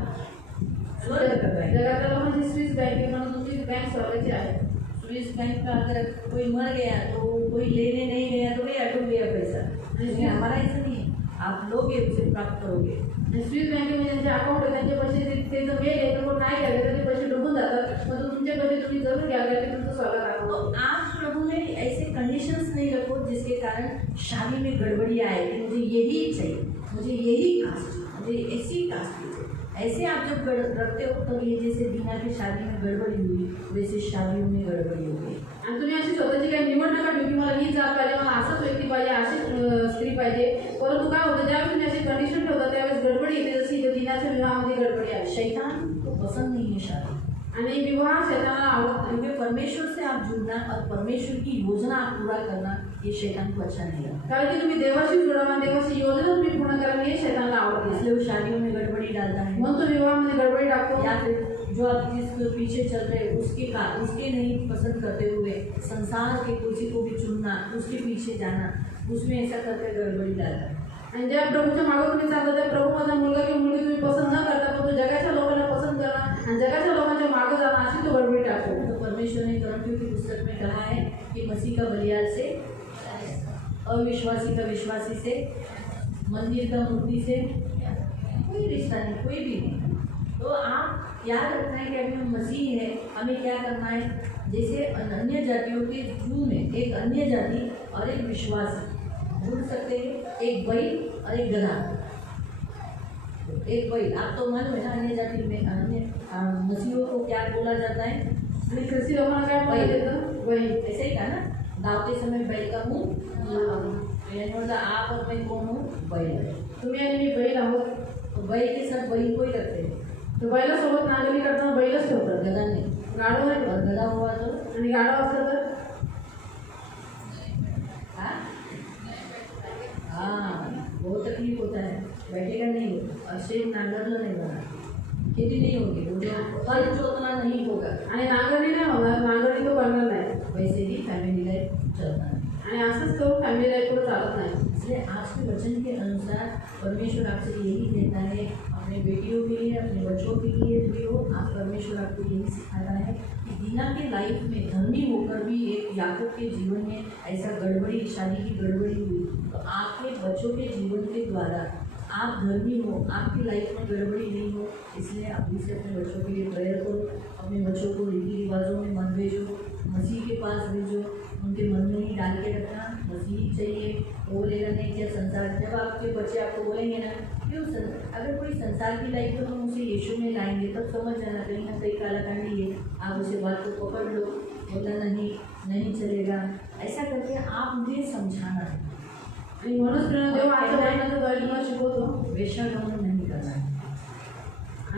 स्वर्ग का बैंक है. जगातल्या लोकांची स्विस बँक आहे, म्हणून तुमची बँक स्वर्गाची आहे. स्विस बैंक का अगर कोई मर गया तो कोई लेने नहीं गया तो भाई अटक गया पैसा. लेकिन हमारा ऐसा नहीं है, आप लोगे उसे प्राप्त करोगे. आणि स्विस बँकेमध्ये ज्यांचे अकाउंट आहे त्यांचे पैसे ते जर मेल आहे तर कोण नाही घ्यावे तर ते पैसे डुबून जातात. मग तुमचे पैसे तुम्ही जरूर घ्यावे, ते तुमचं स्वागत आहे. तो आप प्रभु ने ऐसे कंडीशंस नहीं रखो जिसके कारण शादी में गड़बड़ी आए कि मुझे यही चाहिए, मुझे यही कास्ट, मुझे ऐसी कास्ट चाहिए. ऐसे आप जब रखते हो तब ये जैसे दीना की शादी में गड़बड़ी हुई वैसे शादियों में गड़बड़ी हो गई. आणि तुम्ही अशी स्वतःची काही निवड नका ठेवू की मला ही जात पाहिजे, मला असाच व्यक्ती पाहिजे, अशीच स्त्री पाहिजे. परंतु काय होतं, ज्यावेळेस तुम्ही अशी कंडिशन ठेवता त्यावेळेस गडबडी येते, जशी इथे दिनाच्या विवाहामध्ये गडबडी आहे. शैतान को पसंद नहीं है शादी. आणि विवाह शैतानाला आवडत नाही. क्योंकि परमेश्वर से आप जुड़ना और परमेश्वर की योजना आप पूरा करना ये शैतान को अच्छा नहीं लगता. कारण की तुम्ही देवाशी जुडावा, देवाची योजना तुम्ही पूर्ण करा, हे शैतानाला आवडत नाही. इसलिए वो शादियों में गड़बड़ी डालता है. म्हणून तो विवाहामध्ये गडबडी टाकतो. या फिर जो आप जिसके पीछे चल रहे हैं उसके नहीं पसंद करते हुए संसार के किसी को भी चुनना, उसके पीछे जाना, उसमें ऐसा करके गड़बड़ी डालता है. आणि ज्या प्रभूच्या मागे तुम्ही चालता त्या प्रभू माझा मुलगा किंवा मुलगी तुम्ही पसंत न करता, पण तो जगाच्या लोकांना पसंत करा आणि जगाच्या लोकांच्या मागे जाणं, अशी तो गडबडी टाकतो. तो परमेश्वर ने गलतियों की पुस्तक में कहा है कि मसीह का बलिदान से, अविश्वासी का विश्वासी से, मंदिर का मूर्ति से कोई रिश्ता नहीं, कोई भी नहीं. तो आप याद रखना है कि अभी हम मसीह है, हमें क्या करना है. जैसे अन्य जातियों के जू में एक अन्य जाति और एक विश्वासी जुड़ सकते हैं, एक बैल और एक गधा. एक बैल, आप तो मालूम है ना अन्य जाति में अन्य मसीहों को क्या बोला जाता है. आणि ख्रिस्ती लोकांना काय बोललं जातं, वही. ऐसे ही कहा ना, दावते समय बैल का मुंह. यानी मतलब आप और मैं कौन हूँ, बैल है. तुम्ही आणि मी बैल आहोत. तो बैल के साथ बैल को ही रखते हैं, तर बैलासोबत नांगरणी करताना बैलच ठेवतात, गधा नहीं. गाढव नाही. और गधा हुआ तो आणि गाढव असलं तर हाँ बहुत तकलीफ होता है, बैठेगा नहीं, और शेर नांगरला नहीं बना, खेती नहीं होगी, वो जो फल जोतना नहीं होगा. आणि नांगरणी नाही होणार, नांगरणी तो करणार नाही. वैसे ही फैमिली लाइफ चलता है. आणि असंच तो फॅमिली लाईफ पुढे चालत नाही. इसलिए आज के वचन के अनुसार परमेश्वर आपसे यही देता है, अपने बेटियों के लिए, अपने बच्चों के लिए भी हो, आप परमेश्वर आपको यही सिखाता है कि दीना के लाइफ में धर्मी होकर भी एक याकूब के जीवन में ऐसा गड़बड़ी, शादी की गड़बड़ी हुई, तो आपके बच्चों के जीवन के द्वारा आप धर्मी हो, आपकी लाइफ में गड़बड़ी नहीं हो. इसलिए अभी से अपने बच्चों के लिए प्रेयर करो, अपने बच्चों को रीति रिवाजों में मत भेजो, मसीह के पास भेजो, उनके मन में ही डाल के रखना मसीह चाहिए. वो बोलेगा नहीं क्या संसार, जब आपके बच्चे आपको बोलेंगे ना क्यों अगर कोई संसार की लाइफ को हम उसे यीशु में लाएंगे तब समझ जाना कहीं ना कहीं कालाकांडी है. आप उसे बात को पकड़ लो, बोला नहीं चलेगा, ऐसा करके आप मुझे समझाना है. आणि म्हणूनच प्रेरणा देव आजच्या महिन्याचं तुम्हाला शिकवतो, वेश्यागमन नहीं करना है.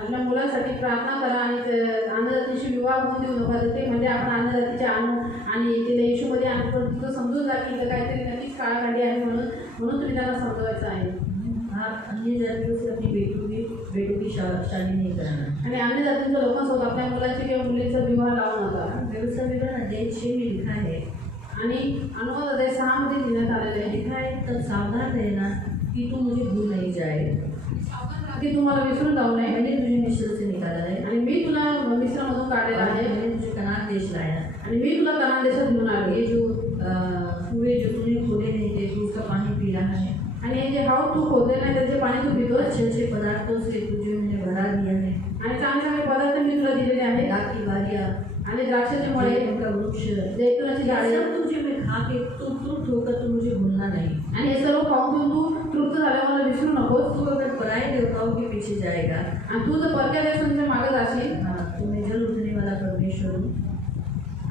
आपल्या मुलांसाठी प्रार्थना करा आणि अन्नजातीशी विवाह होऊन देऊ नका. तर ते म्हणजे आपण अन्नजातीचे आणू आणि तिला येशूमध्ये आणू, पण तिथं समजून जा की इथं काहीतरी नक्कीच काळाकांडी आहे, म्हणून तुम्ही त्यांना समजवायचं आहे. आप अन्य जातियों से अपनी बेटों की शादी नहीं कराना. आणि अन्य जातीच्या लोकांसोबत आपल्या मुलाची किंवा मुलीचा विवाह लावू नका. व्यवसाय विवरण अध्याय 6 में लिखा है, आणि अनुवाद अध्याय 6 मध्ये देण्यात आलेले आहे. लिखा है तब सावधान रहना कि तू मुझे भूल नहीं जाए, की तुम्हाला विसरून जाऊ नये. मैंने तुझे मिस्र से निकाला है, आणि मी तुला मिस्रमधून काढलेला आहे, मैंने तुझे कनान देश लाया, आणि मी तुला कनान देशात घेऊन आलो. ये जो कुएं जो तूने खोले नहीं थे तू उसका पानी पी रहा है, आणि हे जे हाव तू खोदले नाही त्याचे पाणी तू पितो. अच्छे पदार्थों से तुझे मैंने भरा दिया है, आणि चांगले चांगले पदार्थ मी तुला दिलेले आहेत. राख की बारियाँ आणि द्राक्षाचे मळे, जैतून का वृक्ष, जैतुनाची ये झाडे, सब तुझे मैं खा के तृप्त होकर तू मुझे भूलना नहीं। आणि हे सर्व खाऊन पिऊन तू तृप्त झाल्यावर मला विसरू नकोस। तू अगर पराये देवताओं के पीछे जाएगा, आणि तू जर परक्या देशांच्या मागे जाशील, हाँ, तो मैं जल उठने वाला परमेश्वर हूँ।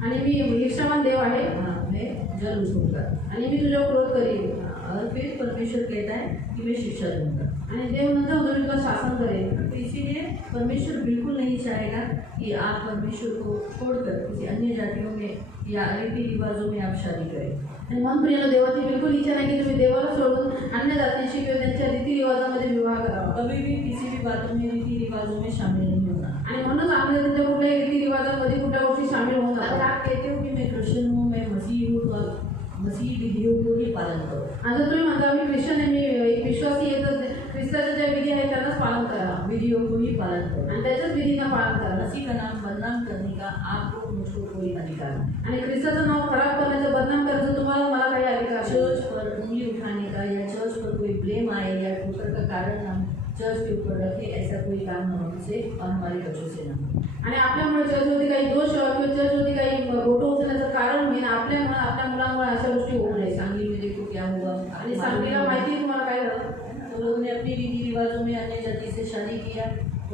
आणि मी ईर्ष्यावान देव आहे, हाँ, मैं जल उठूंगा। आणि मी तुझ्यावर क्रोध करेन। और फिर परमेश्वर कहता है कि मैं शिक्षा दूंगा। आणि देव नंतर उद्या तुला शासन करेल। तो इसीलिए परमेश्वर बिल्कुल नहीं चाहेगा कि आप परमेश्वर को छोड़कर किसी अन्य जातियों में या रीति रिवाजों में आप शादी करें। आणि मन प्रियाला देवाची बिलकुल इच्छा नाही की तुम्ही देवाला सोडून अन्य जातींशी किंवा त्यांच्या रीतिरिवाजामध्ये विवाह करावा। कभी भी किसी भी बातों में रीति रिवाजों में शामिल नहीं होना। आणि म्हणूनच आपल्या त्यांच्या कुठल्याही रीतिरिवाजांमध्ये कुठल्या गोष्टी सामील होऊन अगर जातात। आप कहते हो कि मैं क्रिश्चियन हूँ, मैं मसीह हूँ, तो आप मसीह विधियों को ही पालन करो। आणि जर तुम्ही म्हणता मी ख्रिश्चन आहे, मी एक विश्वासी आहे, तर ख्रिस्ताच्या ज्या विधी आहेत त्यांनाच पालन करा विधियों को ही पालन करो। आणि त्याच्याच विधींना पालन करा। मसीह का नाम बदनाम करने का आपको मुझको कोई अधिकार नहीं। आणि ख्रिस्ताचं नाव खराब करण्याचं, बदनाम करायचं तुम्हाला मला काही अधिकार नाही। चर्च पर उंगली उठाने का या चर्च पर कोई ब्लेम आए या ठोकर का कारण हम चर्च के ऊपर रखे, ऐसा कोई काम हम हमसे और हमारे बच्चों से ना हो। आणि आपल्यामुळे चर्चवरती काही दोष किंवा चर्चवरती काही बोटं उचलण्याचं कारण होईल, आपल्यामुळे आपल्या मुलामुळे अशा गोष्टी होऊ नये। सांगली में देखो क्या हुआ। आणि सांगलीला माहिती आहे तुम्हाला काय झालं? तो लोगों ने अपनी रीति रिवाजों में अन्य जाति से शादी किया,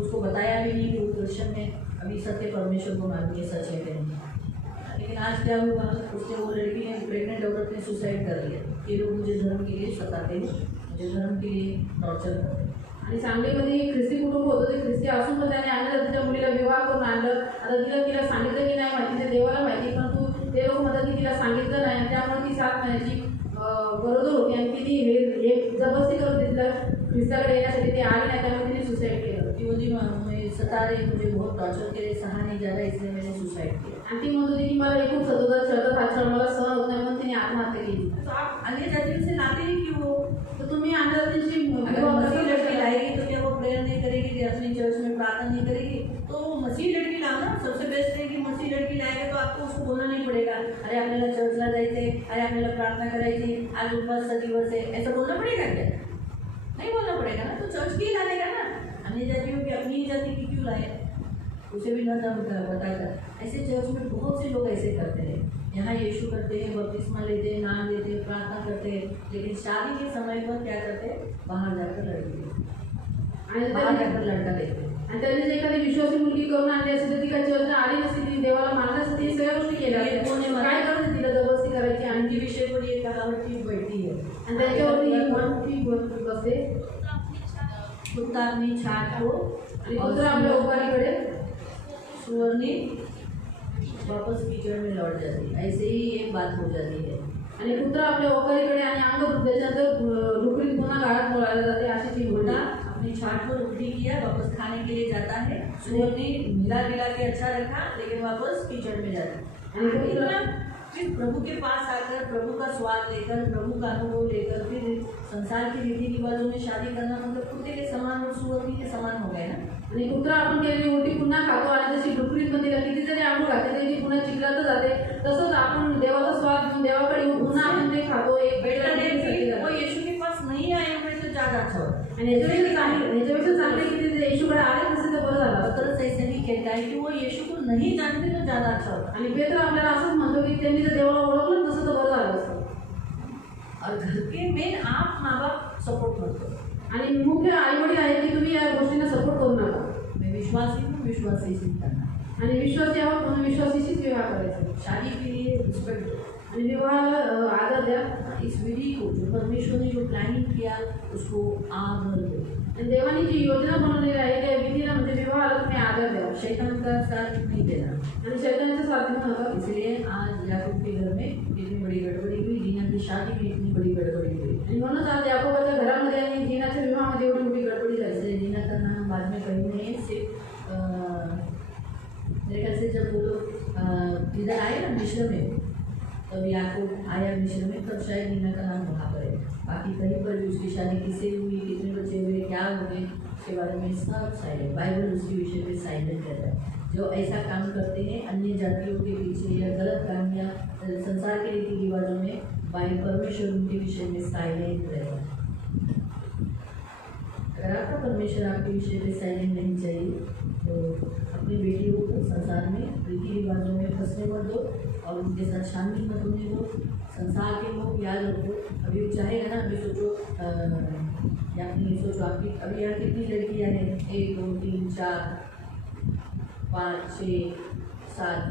उसको बताया भी नहीं कि वो क्रिश्चियन है, अभी सत्य परमेश्वर को मानती है, सच है कहेंगे। लेकिन आज क्या हुआ, उसने वो लड़की ने, प्रेग्नेंट औरत ने सुसाइड कर लिया। ये लोग मुझे धर्म के लिए सताते हैं, मुझे धर्म के लिए टॉर्चर करते हैं। आणि सांगलीमध्ये एक ख्रिस्ती कुटुंब होतं, ते ख्रिस्ती असून पण त्याने अन्य जातीच्या मुलीला विवाह करून आणलं। आता तिला सांगितलं की नाही माहिती, ते देवाला माहिती, पण ते लोक म्हणतात की तिला सांगितलं नाही, आणि त्यामुळे ती 7 महिन्याची गरोदर होती आणि तिने हे जबरदस्ती करून तिथलं ख्रिस्ताकडे येण्यासाठी ती आली नाही, त्यामुळे तिने सुसाईड केलं। कि वो दिन मैं सता रहे, मुझे बहुत टॉर्चर करे, सहा नहीं जा रहा, इसलिए मैंने सुसाइड किया। आणि ती म्हणत होती की मला हे खूप सतत छळतात, हा छळ मला सहन होत नाही, म्हणून तिने आत्महत्या केली। तो आप अन्य जातियों से नाते ही क्यों हो? तर तुम्ही अन्य जातींशी अगर विवाह मसीह कसं लड़की करता? लाएगी तो क्या वो प्रेयर नहीं करेगी, कि अपनी चर्च में प्रार्थना नहीं करेगी? तो मसीह लड़की लाना सबसे बेस्ट है कि मसीह लड़की लाएगा तो आपको उसको बोलना नहीं पड़ेगा, अरे आपल्याला चर्चला जायचंय, अरे आपल्याला प्रार्थना करायची, आज उपवासचा दिवस है, ऐसा बोलना पड़ेगा क्या? नहीं बोलना पड़ेगा ना। तो चर्च की लाने का ना, अन्य जातियों की अपनी ही जाति की क्यों लाए, उसे भी न बताकर। ऐसे चर्च में बहुत से लोग ऐसे करते हैं। यहाँ यीशु करते हैं, बपतिस्मा लेते हैं, नाम लेते हैं, प्रार्थना करते हैं, लेकिन शादी के समय पर क्या करते हैं, बाहर जाकर लड़की लेते हैं, आणि बाहर त्यांनी- जाकर लड़का लेते हैं। आणि त्यांनी जर एखादी विश्वासी मुलगी करून आणली असेल तर ती काही चर्चला आली नसती, ती देवाला मानण्यासाठी सगळ्या गोष्टी केल्या असत्या। काय करते तिला जबरदस्ती करायची, आणि उनके विषय पर ये कहावत ठीक बैठती है, आणि त्यांच्यावरती ही मोठी बसते। कुत्ता अपनी छाट को आणि कुत्रा आपल्या ओकारीकडे, सुवर्णी वापस कीचड़ में लौट जाती है। ऐसे ही एक बात हो जाती है। आणि कुत्रा आपल्या ओकारीकडे आणि अंग त्याच्यानंतर डुकरीत पुन्हा गाळात मोळायला जाते, अशी ती कुत्ता होता। अपनी छाट को उल्टी किया, वापस खाने के लिए जाता है, सुवर्णी मिला मिला के अच्छा रखा, लेकिन वापस कीचड़ में जाता है। आणि कुत्रा इतना फिर प्रभु के पास आकर प्रभु का स्वाद लेकर, प्रभु का अनुभव लेकर फिर संसार के रीति रिवाजों में शादी करना, मतलब कुत्ते के समान और सुवर्णी के समान हो गए ना। आणि कुत्रा आपण केलेली उलटी पुन्हा खातो, आणि जशी डुकरीत पण तिला किती जरी आंघोळ घातली तरी ती पुन्हा चिखलात जाते, तसंच आपण देवाचा स्वाद घेऊन देवाकडे येऊन पुन्हा आपण ते खातो। एक बेटर है बेटर कि वो यीशु के पास नहीं आए हुए तो ज़्यादा अच्छा होता। आणि याच्यापेक्षा चांगले की ते येशूकडे आले नसते तर बरं झालं। पतरस ऐसे भी कहता है कि वो यीशु को नहीं जानते तो ज़्यादा अच्छा होता। आणि पेत्र आपल्याला असंच म्हणतो की त्यांनी जर देवाला ओळखलं तसं तर बरं झालं असतं। और घर के मेन आप माँ बाप सपोर्ट मत करो। आणि मुख्य आईवडील आहे की तुम्ही या गोष्टींना सपोर्ट करू नका। मैं विश्वासी हूँ, विश्वासी से करना। आणि विश्वासी आहोत म्हणून विश्वासीशीच विवाह करायचा। शादी के लिए रिस्पेक्ट दो। आणि विवाहाला आदर द्या। इस विधि को जो परमेश्वर ने जो प्लानिंग किया उसको आदर दो। आणि देवानी जी योजना बनवलेली आहे त्या विधीला म्हणजे विवाहाला तुम्ही आदर द्या। शैतान का साथ नहीं देना। आणि शैतानाचा साथ देऊ नका। इसलिए आज याकूब के घर में इतनी बड़ी गड़बड़ी हुई, दीना की शादी में इतनी बड़ी गड़बड़ी हुई। आणि म्हणूनच आज याकोबाच्या घरामध्ये आणि दीनाच्या विवाहामध्ये एवढी मोठी गडबडी झाली। जैसे दीना का नाम बाद में कहीं नहीं है, सिर्फ मेरे ख्याल से जब वो लोग इधर आए ना मिस्र में, तब याकूब आया मिस्र में, तब शायद दीना का नाम वहाँ पर है। बाकी कहीं पर भी उसकी शादी किससे हुई, कितने बच्चे हुए, क्या हो गए, उसके बारे में सब साइलेंट। बाइबल उसके विषय पे साइलेंट रहता है। जो ऐसा काम करते हैं अन्य जातियों के पीछे या गलत काम या संसार के रीति रिवाजों में, बाइबल परमेश्वर उनके विषय में साइलेंट रहता है। अगर आपका परमेश्वर आपके विषय पे साइलेंट नहीं चाहिए तो अपनी बेटियों को संसार में रीति रिवाजों में फंसने मत दो और उनके साथ शामिल मत होने दो। संसार के लोग याद रखो, अभी वो चाहेगा ना, अभी सोचो या फिर सोचो आपकी अभी यहाँ कितनी लड़कियाँ हैं, 1 2 3 4 5 6 7,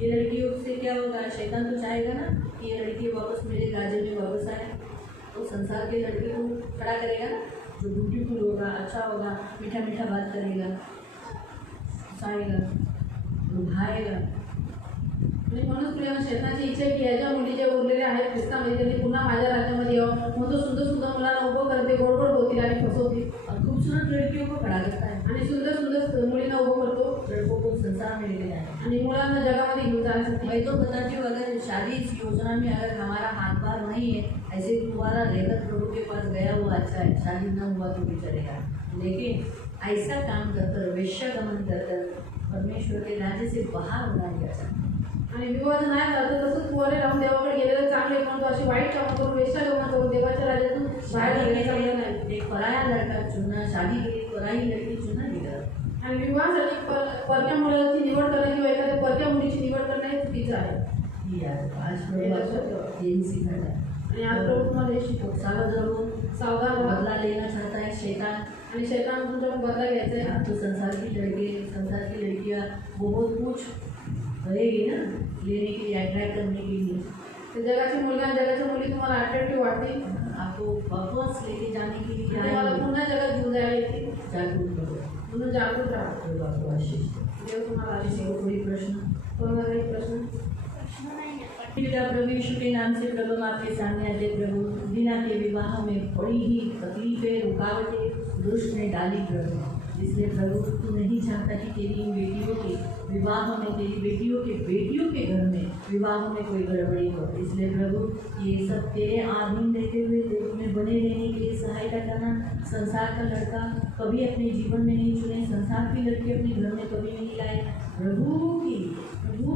ये लड़कियों से क्या होगा, शैतान तो चाहेगा ना कि ये लड़की वापस मेरे राज्य में वापस आए। तो संसार के लड़के को खड़ा करेगा ना, जो ब्यूटीफुल होगा, अच्छा होगा, मीठा मीठा बात करेगा, हसाएगा, लुभाएगा। म्हणून प्रिय शैतानाची इच्छा की याच्या मुली ज्या उरलेल्या आहेत ख्रिस्तामध्ये त्यांनी पुन्हा माझ्या राज्यामध्ये यावं म्हणून तो सुंदर सुंदर मुलांना उभं करते, गोड गोड बोलतील आणि फसवतील और खूबसूरत लड़कियों को खड़ा करता है, आणि सुंदर सुंदर मुलींना उभं करतो लड़कों को संसार में लेके जाए। आणि मुलांना जगामध्ये घेऊन जाण्यासाठी। मैं तो बताती हूँ, अगर शादी इस योजना में अगर हमारा हाथ बार नहीं है, ऐसे तुम्हारा रहकर प्रभु के पास गया हुआ अच्छा है, शादी न हुआ तो भी चलेगा, लेकिन ऐसा काम कर वेश्यागमन कर परमेश्वर के राज्य से बाहर होना नहीं अच्छा। आणि विवाह नाही झाला तर तसंच पोरे राहून देवाकडे गेलेलं चांगले, म्हणतो अशी वाईट कामं करून वेश्यागमन करून देवाच्या राज्यातून बाहेर शादी निघणे के चांगलं लिए नाही। एक पराया लड़का चुनना, शादी के लिए पराई लड़की चुनना नहीं गलत। आणि विवाहासाठी परक्या मुलाची निवड करणं किंवा एखाद्या परक्या मुलीची निवड करणं हे चुकीचं आहे। आज प्रभु यही सिखाता है। आणि आज प्रभू तुम्हाला हे शिकवतो, सावध रहो, सावधान रहा। बदला लेना चाहता है शैतान, आणि शैतान तुमच्याकडून बदला घ्यायचा आहे। तो संसार की लड़कियाँ बहुत कुछ करेगी ना लेने के लिए, अट्रैक्ट करने के लिए। तर जगाची मुलगा आणि जगाच्या मुली तुम्हाला अट्रॅक्टिव्ह वाटतील, आपको वापस लेके जाने के लिए तुम्हाला पुन्हा जगात घेऊन जायला येतील, जागरूक करो, म्हणून जागरूक राहा। प्रभु आपको आशीष दे। देव तुम्हाला आशीष किसी देवो। को कोई प्रश्न? कोणाला काही प्रश्न? पिता प्रभु यीशु के नाम से प्रभु हम आपके सामने आते प्रभु, दीना के विवाह में बड़ी ही तकलीफें, रुकावटें दुष्ट ने डाली प्रभु, इसलिए प्रभु तू नहीं चाहता कि तेरी इन बेटियों के विवाह में, तेरी बेटियों के घर में विवाह में कोई गड़बड़ी हो। इसलिए प्रभु ये सब तेरे अधीन रहते हुए देश में बने रहने के लिए सहायता करना। संसार का लड़का कभी अपने जीवन में नहीं चुने, संसार की लड़की अपने घर में कभी नहीं लाए, प्रभु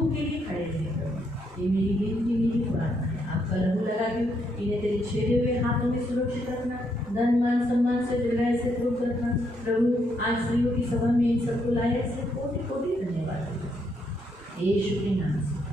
के लिए खड़े रहे प्रभु। ये मेरी विनती, मेरी प्रार्थना है। आपका लहू लगा दूँ, इन्हें तेरे छेड़े हुए हाथों में सुरक्षित रखना, धन मान सम्मान से दीर्घायु से पूर्ण रखना प्रभु। आज स्त्रियों की सभा में इन सबको लाया, इससे कोटि कोटि धन्यवाद यीशु के नाम से।